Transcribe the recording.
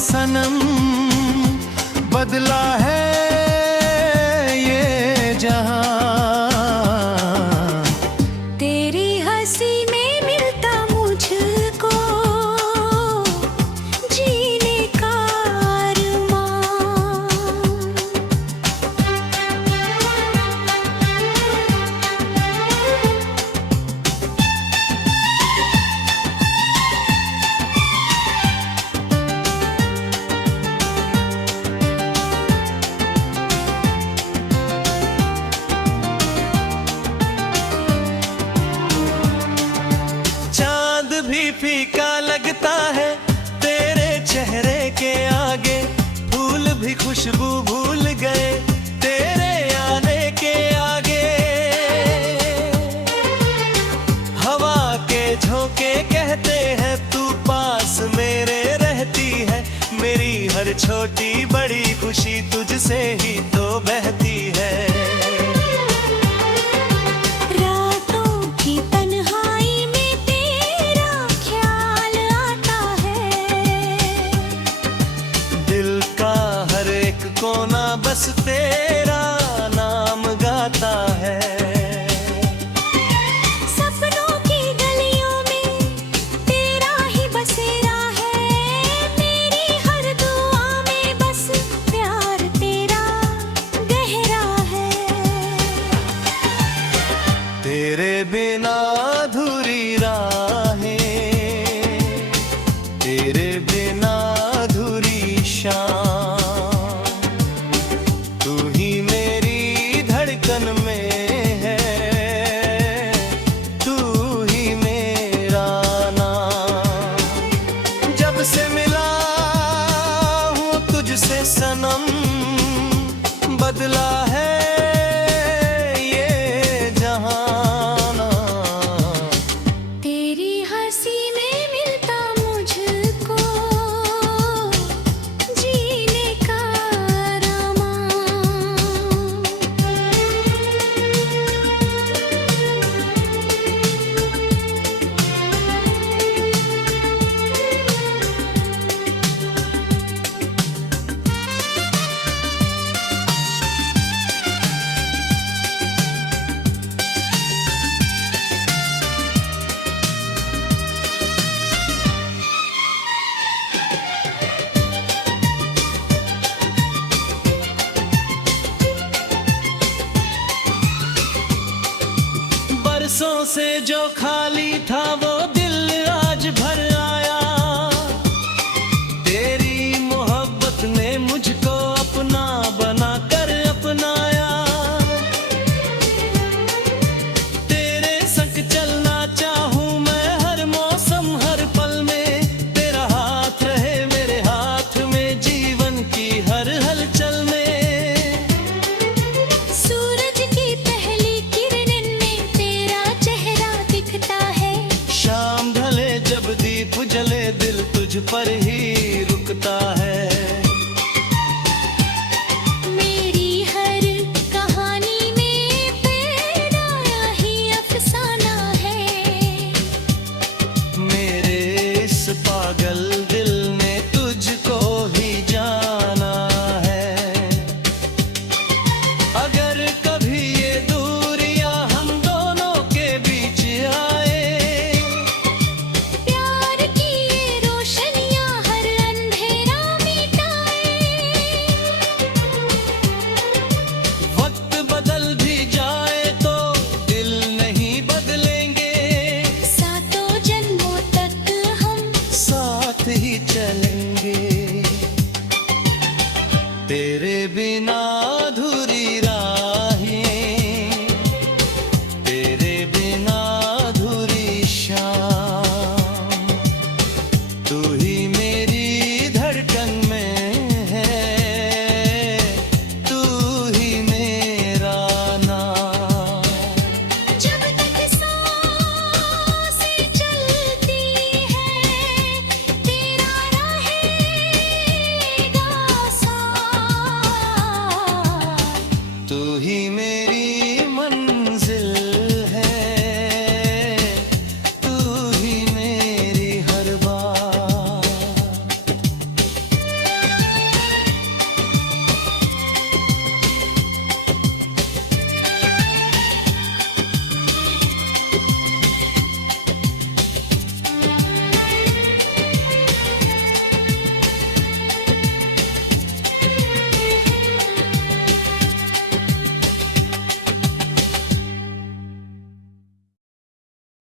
सनम, बदला है ये जहां। तेरी हंसी में मिलता मुझको जीने का अरमान। भी फीका लगता है तेरे चेहरे के आगे, फूल भी खुशबू भूल गए तेरे आने के आगे। हवा के झोंके कहते हैं तू पास मेरे रहती है, मेरी हर छोटी बड़ी खुशी तुझसे ही तो बहती है। कोना बस तेरा नाम गाता है। सपनों की गलियों में तेरा ही बसेरा है, मेरी हर दुआ में बस प्यार तेरा गहरा है। तेरे बिना अधूरी राहें, तेरे बिना अधूरी शाम, में है तू ही मेरा नाम। जब से मिला हूँ तुझसे सनम, बदला है ये जहां। तेरी हंसी में मिलता मुझको जीने का बरसों से जो खाली था वो दिल आज भर आया, तेरी मोहब्बत ने मुझको अपना बना कर अपनाया। तेरे संग चलना चाहूं मैं हर मौसम हर पल में, तेरा हाथ रहे मेरे हाथ में जीवन की हर हलचल में। जब दीप जले दिल तुझ पर ही रुकता है। मेरी हर कहानी में तेरा ही अफसाना है। मेरे इस पागल दिल ने तुझको ही जाना है। अगर कभी ये दूरियां हम दोनों के बीच आए, ही चलेंगे।